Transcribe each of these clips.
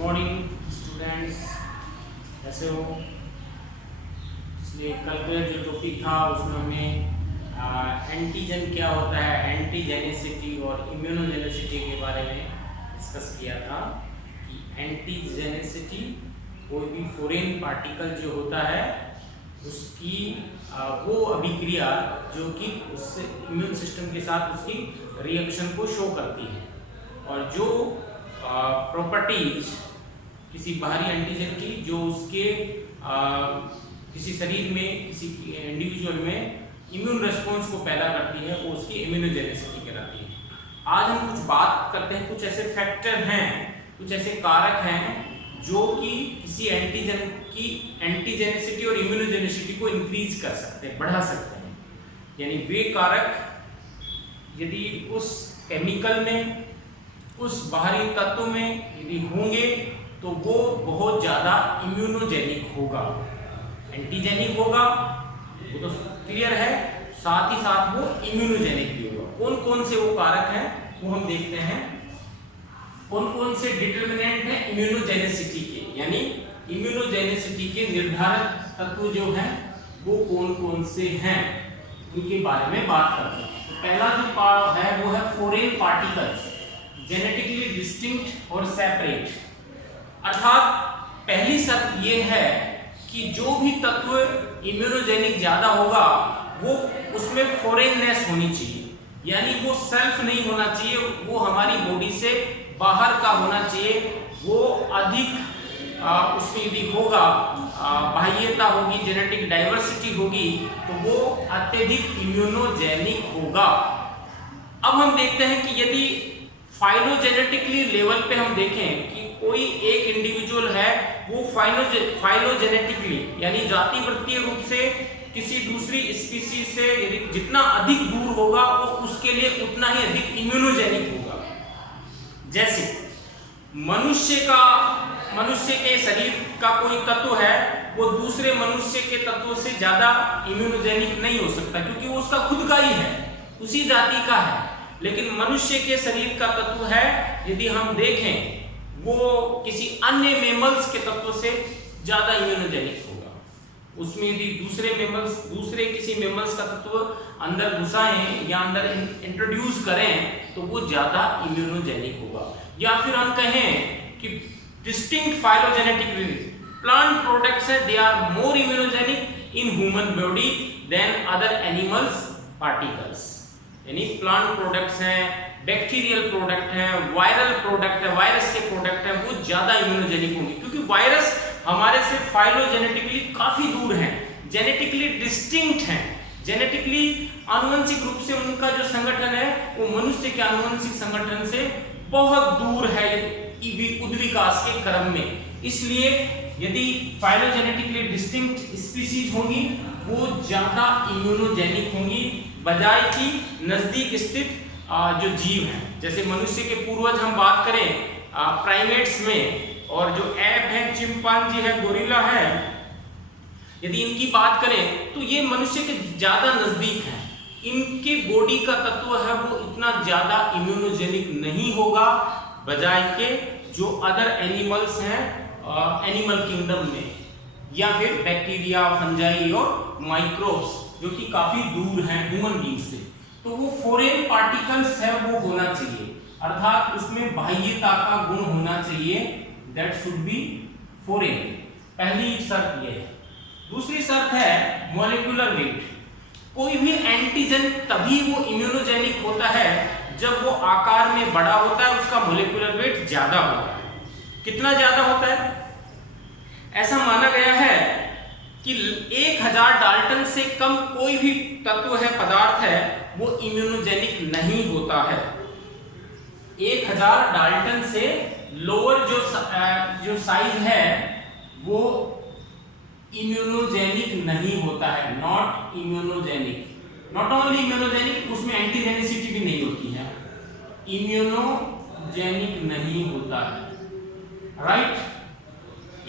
Morning students, कैसे हो? इसलिए कल का जो टॉपिक था उसमें हमने एंटीजन क्या होता है, एंटीजेनिसिटी और इम्यूनोजेनिसिटी के बारे में डिस्कस किया था कि एंटीजेनिसिटी कोई भी फॉरेन पार्टिकल जो होता है उसकी वो अभिक्रिया जो कि उससे इम्यून सिस्टम के साथ उसकी रिएक्शन को शो करती है, और जो प्रॉपर्टीज किसी बाहरी एंटीजन की जो उसके किसी शरीर में किसी इंडिविजुअल में इम्यून रिस्पॉन्स को पैदा करती है, वो उसकी इम्यूनोजेनिसिटी कहलाती है। आज हम कुछ बात करते हैं, कुछ ऐसे फैक्टर हैं, कुछ ऐसे कारक हैं जो कि किसी एंटीजन की एंटीजेनिसिटी और इम्यूनोजेनिसिटी को इंक्रीज कर सकते हैं, बढ़ा सकते हैं। यानी वे कारक यदि उस केमिकल में, उस बाहरी तत्व में यदि होंगे तो वो बहुत ज़्यादा इम्यूनोजेनिक होगा। एंटीजेनिक होगा वो तो क्लियर है, साथ ही साथ वो इम्यूनोजेनिक भी होगा। कौन कौन से वो कारक हैं वो हम देखते हैं। कौन कौन से डिटर्मिनेंट हैं इम्यूनोजेनिसिटी के, यानी इम्यूनोजेनिसिटी के निर्धारक तत्व जो हैं वो कौन कौन से हैं, उनके बारे में बात करते हैं। तो पहला जो है वो है फॉरेन पार्टिकल्स, जेनेटिकली डिस्टिंक्ट और सेपरेट। अर्थात पहली शर्त ये है कि जो भी तत्व इम्यूनोजेनिक ज्यादा होगा वो उसमें फॉरेननेस होनी चाहिए, यानी वो सेल्फ नहीं होना चाहिए, वो हमारी बॉडी से बाहर का होना चाहिए। वो अधिक उसमें यदि होगा बाह्यता होगी, जेनेटिक डाइवर्सिटी होगी, तो वो अत्यधिक इम्यूनोजेनिक होगा। अब हम देखते हैं कि यदि फाइलोजेनेटिकली लेवल पे हम देखें कि कोई एक इंडिविजुअल है वो फाइलोजेनेटिकली यानी जाति वृत्तीय रूप से किसी दूसरी स्पीसीज से यदि जितना अधिक दूर होगा वो उसके लिए उतना ही अधिक इम्यूनोजेनिक होगा। जैसे मनुष्य के शरीर का कोई तत्व है वो दूसरे मनुष्य के तत्वों से ज्यादा इम्यूनोजेनिक नहीं हो सकता, क्योंकि वो उसका खुद का ही है, उसी जाति का है। लेकिन मनुष्य के शरीर का तत्व है यदि हम देखें वो किसी अन्य मेमल्स के तत्व से ज्यादा इम्यूनोजेनिक होगा। उसमें यदि दूसरे किसी मेमल्स का तत्व अंदर घुसाएं या अंदर इंट्रोड्यूस करें तो वो ज्यादा इम्यूनोजेनिक होगा। या फिर हम कहें कि डिस्टिंक्ट फाइलोजेनेटिक प्लांट प्रोडक्ट्स है, they are more immunogenic in human body than other animals particles. यानी प्लांट प्रोडक्ट्स हैं, बैक्टीरियल प्रोडक्ट हैं, वायरल प्रोडक्ट है, वायरस के प्रोडक्ट हैं, वो ज्यादा इम्यूनोजेनिक होंगे, क्योंकि वायरस हमारे से फाइलोजेनेटिकली काफी दूर हैं, जेनेटिकली डिस्टिंक्ट हैं, जेनेटिकली आनुवंशिक रूप से उनका जो संगठन है वो मनुष्य के आनुवंशिक संगठन से बहुत दूर है उद्विकास के क्रम में। इसलिए यदि फाइलोजेनेटिकली डिस्टिंक्ट स्पीसीज होंगी वो ज्यादा इम्यूनोजेनिक होंगी बजाय कि नजदीक स्थित जो जीव हैं। जैसे मनुष्य के पूर्वज हम बात करें प्राइमेट्स में, और जो एप है, चिंपांजी है, गोरिल्ला है, यदि इनकी बात करें तो ये मनुष्य के ज्यादा नजदीक हैं। इनके बॉडी का तत्व है वो इतना ज्यादा इम्यूनोजेनिक नहीं होगा बजाय के जो अदर एनिमल्स हैं एनिमल किंगडम में, या फिर बैक्टीरिया, फंजाई और माइक्रोब्स जो कि काफी दूर हैं ह्यूमन बीइंग से। तो वो फॉरेन पार्टिकल्स है वो होना चाहिए, अर्थात उसमें बाह्यता का गुण होना चाहिए, दैट शुड बी फॉरेन। पहली शर्त ये है। दूसरी शर्त है मॉलिक्यूलर वेट। कोई भी एंटीजन तभी वो इम्यूनोजेनिक होता है जब वो आकार में बड़ा होता है, उसका मॉलिक्यूलर वेट ज्यादा होता है। कितना ज्यादा होता है? ऐसा माना गया है कि 1000 डाल्टन से कम कोई भी तत्व है, पदार्थ है, वो इम्यूनोजेनिक नहीं होता है। 1000 डाल्टन से लोअर जो साइज है वो इम्यूनोजेनिक नहीं होता है, not immunogenic. Not only immunogenic, उसमें एंटीजेनिसिटी भी नहीं होती है, इम्यूनोजेनिक नहीं होता है। राइट?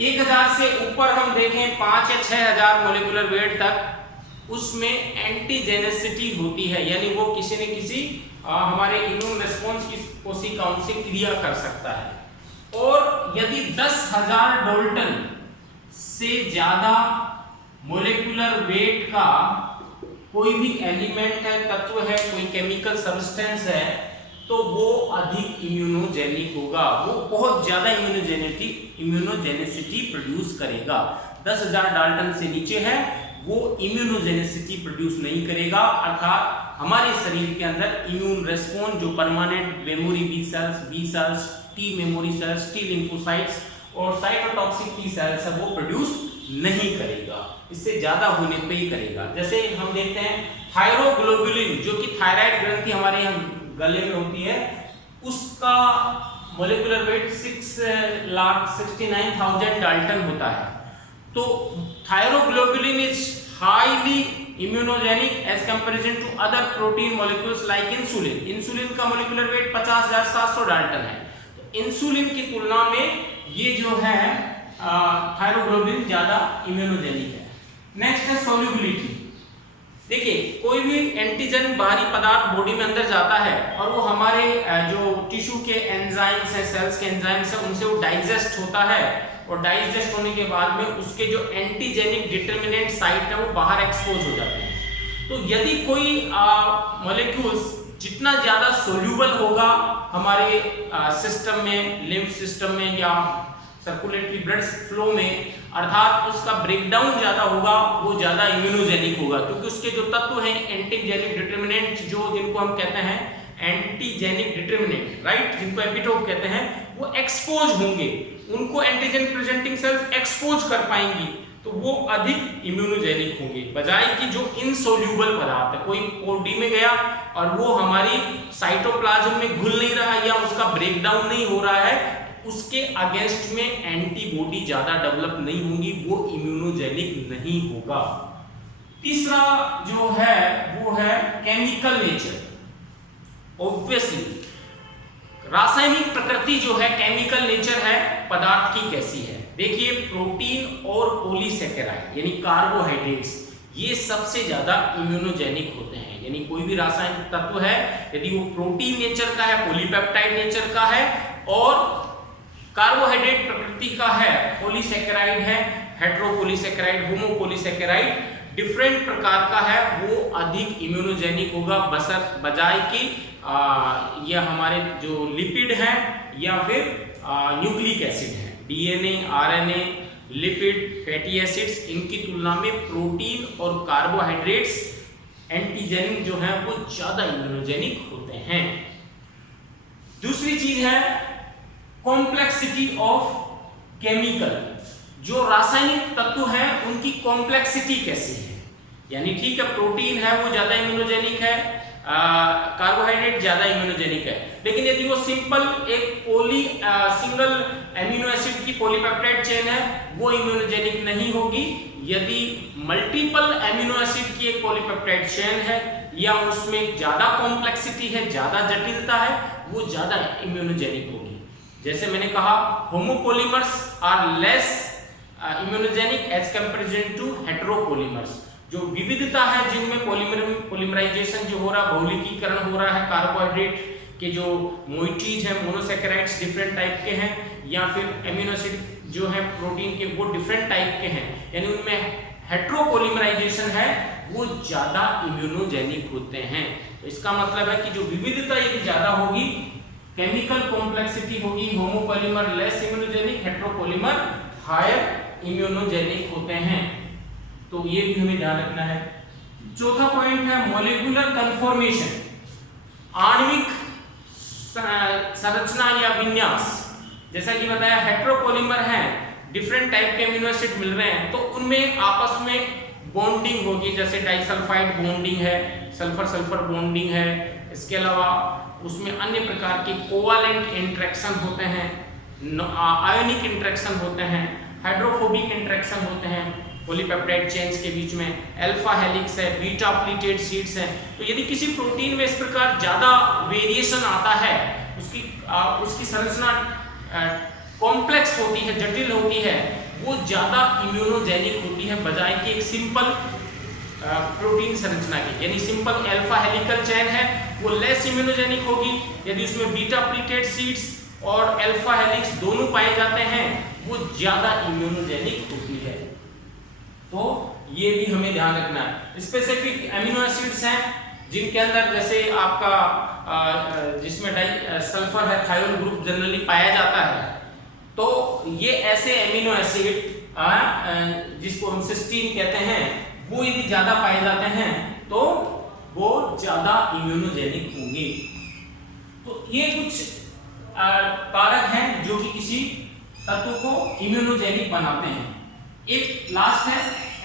1000 से ऊपर हम देखें 5 या 6000 मोलिकुलर वेट तक, उसमें एंटीजेनेसिटी होती है, यानी वो किसी न किसी हमारे इम्यून रिस्पॉन्स की कोशिकाओं से क्रिया कर सकता है। और यदि 10,000 डाल्टन से ज्यादा मोलिकुलर वेट का कोई भी एलिमेंट है, तत्व है, कोई केमिकल सब्सटेंस है, तो वो अधिक इम्यूनोजेनिक होगा, वो बहुत ज्यादा इम्यूनोजेनिसिटी प्रोड्यूस करेगा। 10,000 डाल्टन से नीचे है वो इम्यूनोजेनिसिटी प्रोड्यूस नहीं करेगा, अर्थात हमारे शरीर के अंदर इम्यून रेस्पॉन्स जो permanent memory B cells, T memory cells, T lymphocytes और साइटोटॉक्सिक टी सेल्स है वो प्रोड्यूस नहीं करेगा, इससे ज्यादा होने पे ही करेगा। जैसे हम देखते हैं थायरोग्लोबुलिन जो कि थायराइड ग्रंथि हमारे यहाँ गले में होती है, उसका मोलिकुलर वेट 6,69,000 डाल्टन होता है। तो thyroglobulin is highly immunogenic as comparison to other protein molecules like insulin. Insulin का मोलिकुलर वेट 50,700 डाल्टन है। तो इंसुलिन की तुलना में ये जो है थायरोग्लोबुलिन ज्यादा इम्यूनोजेनिक है। नेक्स्ट है सोल्यूबिलिटी। देखिए कोई भी एंटीजन बाहरी पदार्थ बॉडी में अंदर जाता है और वो हमारे जो टिश्यू के एंजाइम्स हैं, सेल्स के एंजाइम्स हैं, उनसे वो डाइजेस्ट होता है और डाइजेस्ट होने के बाद में उसके जो एंटीजेनिक डिटर्मिनेंट साइट है वो बाहर एक्सपोज हो जाते हैं। तो यदि कोई मॉलिक्यूल्स जितना ज्यादा सोल्यूबल होगा हमारे सिस्टम में, लिम्फ सिस्टम में या सर्कुलेटरी ब्लड फ्लो में, अर्थात उसका ब्रेकडाउन ज्यादा होगा, वो ज्यादा इम्यूनोजेनिक होगा, क्योंकि उसके जो तत्व हैं एंटीजेनिक डिटर्मिनेंट, जो जिनको हम कहते हैं एंटीजेनिक डिटर्मिनेंट, राइट, जिनको एपिटोप कहते हैं, वो एक्सपोज होंगे, उनको एंटीजन प्रेजेंटिंग सेल्स एक्सपोज कर पाएंगी, तो वो अधिक इम्यूनोजेनिक होंगे, बजाय कि जो इनसोल्यूबल पदार्थ है, कोई बॉडी में गया और वो हमारी साइटोप्लाज्म में घुल नहीं रहा या उसका ब्रेकडाउन नहीं हो रहा है, उसके अगेंस्ट में एंटीबॉडी ज्यादा डेवलप नहीं होंगी, वो इम्यूनोजेनिक नहीं होगा। तीसरा जो है वो है केमिकल नेचर। ऑब्वियसली रासायनिक प्रकृति जो है, केमिकल नेचर है पदार्थ की कैसी है। देखिए प्रोटीन और पॉलीसेकेराइड यानी कार्बोहाइड्रेट्स, ये सबसे ज्यादा इम्यूनोजेनिक होते हैं। यानी कोई भी रासायनिक तत्व है यदि वो प्रोटीन नेचर का है, पॉलीपेप्टाइड नेचर का है और कार्बोहाइड्रेट प्रकृति का है, पॉलीसेकेराइड है, हेटेरोपॉलीसेकेराइड, होमोपॉलीसेकेराइड डिफरेंट प्रकार का है, वो अधिक इम्यूनोजेनिक होगा बजाय कि यह हमारे जो लिपिड हैं या फिर न्यूक्लिक एसिड है, DNA, RNA, lipid, fatty acids, इनकी तुलना में प्रोटीन और कार्बोहाइड्रेट्स एंटीजेनिक जो है वो ज्यादा इम्यूनोजेनिक होते हैं। दूसरी चीज है कॉम्प्लेक्सिटी ऑफ केमिकल। जो रासायनिक तत्व हैं उनकी कॉम्प्लेक्सिटी कैसी है, यानी ठीक है प्रोटीन है वो ज्यादा इम्यूनोजेनिक है, कार्बोहाइड्रेट ज्यादा इम्यूनोजेनिक है, लेकिन यदि वो सिंपल एक सिंगल एमिनो एसिड की पॉलीपेप्टाइड चेन है वो इम्यूनोजेनिक नहीं होगी। यदि मल्टीपल एमिनो एसिड की एक पॉलीपेप्टाइड चेन है या उसमें ज्यादा कॉम्प्लेक्सिटी है, ज्यादा जटिलता है, वो ज्यादा इम्यूनोजेनिक होगी। जैसे मैंने कहा homopolymers are less immunogenic as comparison to heteropolymers. जो विविधता है जिनमें पॉलीमराइजेशन जो हो रहा है, बहुलकीकरण हो रहा है, कार्बोहाइड्रेट के जो मोइटीज हैं, मोनोसैकेराइड्स डिफरेंट टाइप के हैं, या फिर एमिनो एसिड जो है प्रोटीन के वो डिफरेंट टाइप के हैं, यानी उनमें हेटेरोपॉलीमराइजेशन है वो ज्यादा इम्यूनोजेनिक होते हैं। तो इसका मतलब है कि जो विविधता यदि ज्यादा होगी, केमिकल कॉम्प्लेक्सिटी होगी, homopolymer less immunogenic, heteropolymer higher immunogenic होते हैं। तो ये भी हमें ध्यान रखना है। चौथा पॉइंट है मॉलिक्यूलर कन्फॉर्मेशन, आणविक संरचना या विन्यास। जैसा कि बताया हेटेरोपॉलीमर हैं, डिफरेंट टाइप के एमिनो एसिड मिल रहे हैं, तो उनमें आपस में बॉन्डिंग होगी, जैसे डाइसल्फाइड बॉन्डिंग है, सल्फर सल्फर बॉन्डिंग है, इसके अलावा उसमें अन्य प्रकार के कोवालेंट इंटरेक्शन होते हैं, आयोनिक इंटरेक्शन होते हैं, हाइड्रोफोबिक इंटरेक्शन होते हैं पॉलीपेप्टाइड चेन्स के बीच में, अल्फा हेलिक्स है, बीटा प्लीटेड शीट्स हैं। तो यदि किसी प्रोटीन में इस प्रकार ज्यादा वेरिएशन आता है, उसकी संरचना कॉम्प्लेक्स होती है, जटिल होती है, वो ज्यादा इम्यूनोजेनिक होती है बजाय कि एक सिंपल प्रोटीन संरचना की। यानी सिंपल अल्फा हेलिकल चेन है वो लेस इम्यूनोजेनिक होगी। यदि उसमें बीटा प्लीटेड शीट्स और अल्फा हेलिक्स दोनों पाए जाते हैं, वो ज्यादा इम्यूनोजेनिक होती है। तो ये भी हमें ध्यान रखना है। स्पेसिफिक एमिनो एसिड्स हैं जिनके अंदर जैसे आपका जिसमें सल्फर है, थायोल ग्रुप जनरली पाया जाता है। तो ये ऐसे एमिनो एसिड जिसको हम सिस्टीन कहते हैं, वो यदि ज्यादा पाए जाते हैं तो वो ज्यादा इम्यूनोजेनिक होंगे। तो ये कुछ कारक हैं जो कि किसी तत्व को इम्यूनोजेनिक बनाते हैं। एक लास्ट है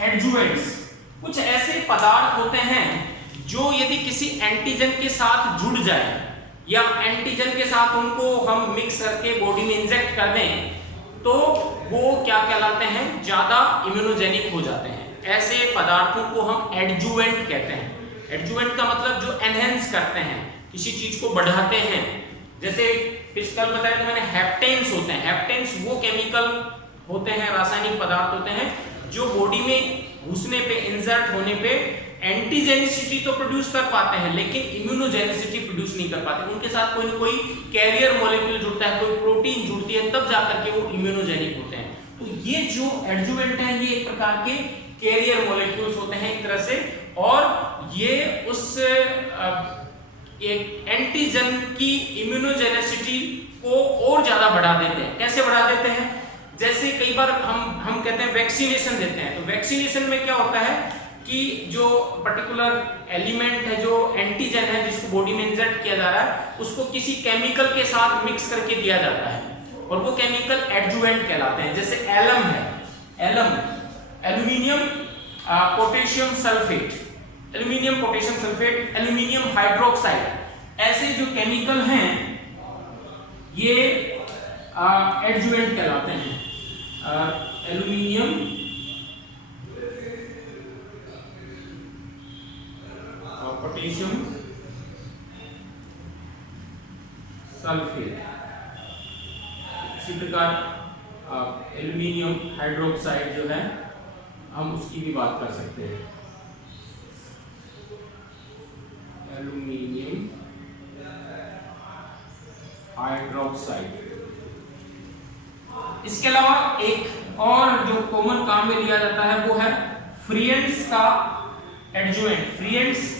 एडजुवेंट्स। कुछ ऐसे पदार्थ होते हैं जो यदि किसी एंटीजन के साथ जुड़ जाए या एंटीजन के साथ उनको हम मिक्स करके बॉडी में इंजेक्ट कर दें तो वो क्या कहलाते हैं, ज्यादा इम्यूनोजेनिक हो जाते हैं। ऐसे पदार्थों को हम एडजुवेंट कहते हैं। एडजुवेंट का मतलब जो एनहेंस करते हैं, किसी चीज को बढ़ाते हैं। जैसे पिछले बताया था मैंने, हेप्टेन्स होते हैं। हेप्टेन्स वो केमिकल होते हैं, रासायनिक पदार्थ होते हैं जो बॉडी में घुसने पे, इंसर्ट होने पे एंटीजेनिसिटी तो प्रोड्यूस कर पाते हैं लेकिन इम्यूनोजेनिसिटी प्रोड्यूस नहीं कर पाते। उनके साथ कोई ना कोई कैरियर मॉलिक्यूल जुड़ता है, कोई प्रोटीन जुड़ती है, तब जाकर के वो इम्यूनोजेनिक होते हैं। तो ये जो एडजुवेंट है ये एक प्रकार के कैरियर मॉलिक्यूल्स होते हैं एक तरह से, और ये उस एक एंटीजन की इम्यूनोजेनिसिटी को और ज्यादा बढ़ा देते हैं। कैसे बढ़ा देते हैं? जैसे कई बार हम कहते हैं वैक्सीनेशन देते हैं, तो वैक्सीनेशन में क्या होता है कि जो पर्टिकुलर एलिमेंट है, जो एंटीजन है जिसको बॉडी में इंजेक्ट किया जा रहा है, उसको किसी केमिकल के साथ मिक्स करके दिया जाता है और वो केमिकल एडजुवेंट कहलाते हैं। जैसे एलम है, alum aluminium potassium sulphate, aluminium potassium sulphate, aluminium hydroxide, ऐसे जो केमिकल हैं ये एडजुवेंट कहलाते हैं। एल्यूमिनियम पोटेशियम सल्फेट, इसी प्रकार एल्यूमिनियम हाइड्रोक्साइड जो है हम उसकी भी बात कर सकते हैं। Aluminium hydroxide. इसके अलावा एक और जो कॉमन काम में लिया जाता है वो है फ्रीएंड्स का एडजुवेंट। फ्रीएंड्स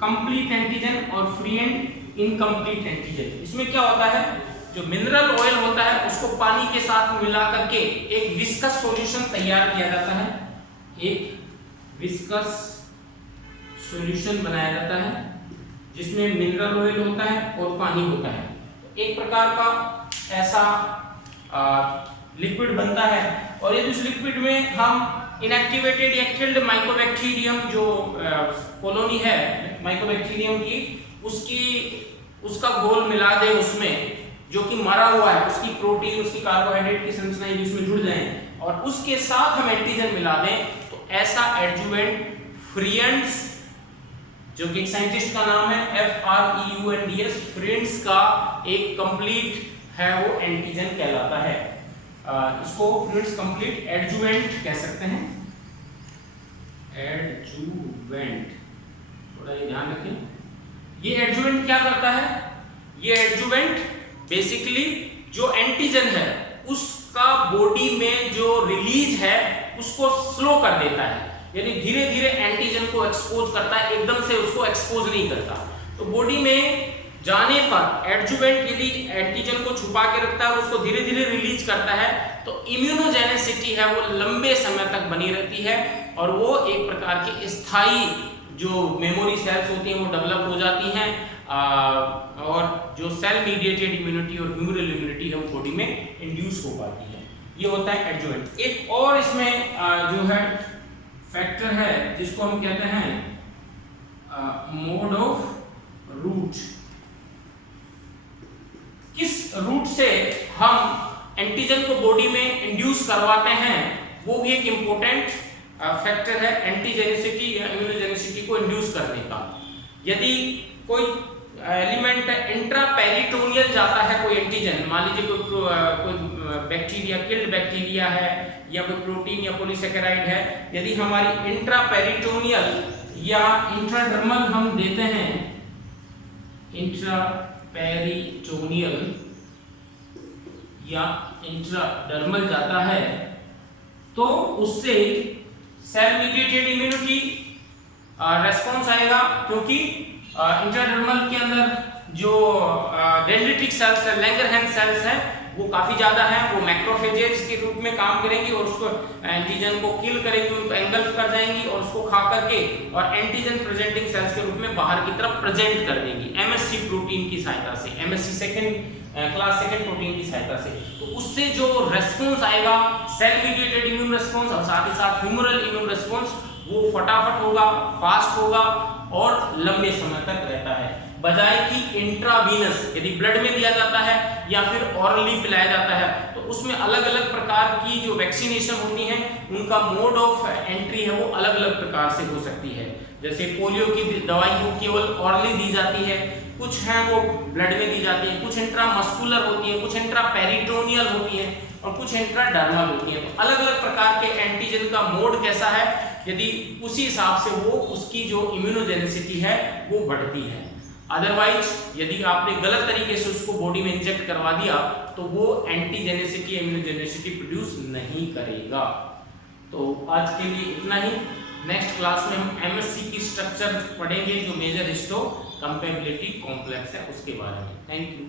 कंप्लीट एंटीजन और फ्रीएंड इनकम्प्लीट एंटीजन। इसमें क्या होता है, जो मिनरल ऑयल होता है उसको पानी के साथ मिला करके एक विस्कस सॉल्यूशन तैयार किया जाता है, एक विस्कस सॉल्यूशन बनाया जाता है जिसमें मिनरल ऑयल होता है और पानी होता है। एक प्रकार का ऐसा लिक्विड बनता है और यदि उस लिक्विड में हम इनएक्टिवेटेड या किल्ड माइकोबैक्टीरियम जो कॉलोनी है माइकोबैक्टीरियम की, उसका घोल मिला दे उसमें, जो कि मरा हुआ है, उसकी प्रोटीन, उसकी कार्बोहाइड्रेट की संरचनाएं जिसमें जुड़ जाएं और उसके साथ हम एंटीजन मिला दें, तो ऐसा एडजुवेंट फ्रीएंड्स, जो कि एक साइंटिस्ट का नाम है FREUNDS, फ्रीएंड्स का एक कंप्लीट है वो एंटीजन कहलाता है। इसको फ्रीएंड्स कंप्लीट एडजुवेंट कह सकते हैं। एडजुवेंट, थोड़ा ये ध्यान रखें। ये एडजुवेंट क्या करता है? ये एडजुवेंट बेसिकली जो एंटीजन है उसका बॉडी में जो रिलीज है उसको स्लो कर देता है, यानी धीरे धीरे एंटीजन को एक्सपोज करता है, एकदम से उसको एक्सपोज नहीं करता। तो बॉडी में जाने पर एडजुवेंट यदि एंटीजन को छुपा के रखता है और उसको धीरे धीरे रिलीज करता है तो इम्यूनोजेनिसिटी है वो लंबे समय तक बनी रहती है और वो एक प्रकार की स्थायी जो मेमोरी सेल्स होती हैं वो डेवलप हो जाती हैं और जो सेल मीडिएटेड इम्यूनिटी और ह्यूमरल इम्यूनिटी है वो बॉडी में इंड्यूस हो पाती है। ये होता है एडजुवेंट। एक और इसमें जो है फैक्टर है जिसको हम कहते हैं मोड ऑफ रूट। किस रूट से हम एंटीजन को बॉडी में इंड्यूस करवाते हैं वो भी एक इंपॉर्टेंट फैक्टर है एंटीजेनिसिटी या इम्यूनोजेनिसिटी को इंड्यूस करने का। यदि कोई एलिमेंट इंट्रापेरिटोनियल जाता है, कोई एंटीजन, मान लीजिए कोई बैक्टीरिया, किल्ड बैक्टीरिया है या कोई प्रोटीन या पॉलीसेकेराइड है, यदि हमारी इंट्रापेरिटोनियल या इंट्राडर्मल हम देते हैं, इंट्रापेरिटोनियल या इंट्राडर्मल जाता है तो उससे सेल मीडिएटेड इम्यूनिटी रेस्पॉन्स आएगा, क्योंकि इंट्राडर्मल के अंदर जो डेंड्रिटिक सेल्स है, लैंगरहैंस सेल्स है, वो काफी ज्यादा है। वो मैक्रोफेजेज के रूप में काम करेंगी और उसको एंटीजन को किल करेंगी, उनको एंगल्फ कर जाएंगी और उसको खा करके और एंटीजन प्रेजेंटिंग सेल्स के रूप में बाहर की तरफ प्रेजेंट कर देंगी एमएससी प्रोटीन की सहायता से, एमएससी क्लास सेकंड प्रोटीन की सहायता से। तो उससे जो रेस्पॉन्स आएगा सेल मीडिएटेड इम्यून रेस्पॉन्स और साथ ही साथ ह्यूमरल इम्यून रेस्पॉन्स, वो फटाफट होगा, फास्ट होगा और लंबे समय तक रहता है, बजाय कि इंट्रावीनस यदि ब्लड में दिया जाता है या फिर ऑरली पिलाया जाता है तो उसमें अलग अलग प्रकार की जो वैक्सीनेशन होती है उनका मोड ऑफ एंट्री है वो अलग अलग प्रकार से हो सकती है। जैसे पोलियो की दवाई वो केवल ऑरली दी जाती है, कुछ हैं वो ब्लड में दी जाती है, कुछ इंट्रामस्कुलर होती है, कुछ इंट्रापेरिटोनियल होती है और कुछ इंट्राडर्मल होती है। तो अलग अलग प्रकार के एंटीजन का मोड कैसा है, यदि उसी हिसाब से वो उसकी जो इम्यूनोजेनिसिटी है वो बढ़ती है। अदरवाइज यदि आपने गलत तरीके से उसको बॉडी में इंजेक्ट करवा दिया तो वो एंटीजेनिसिटी इम्यूनोजेनिसिटी प्रोड्यूस नहीं करेगा। तो आज के लिए इतना ही। नेक्स्ट क्लास में हम एमएससी की स्ट्रक्चर पढ़ेंगे जो मेजर हिस्टो कंपेबिलिटी कॉम्प्लेक्स है उसके बारे में। Thank you.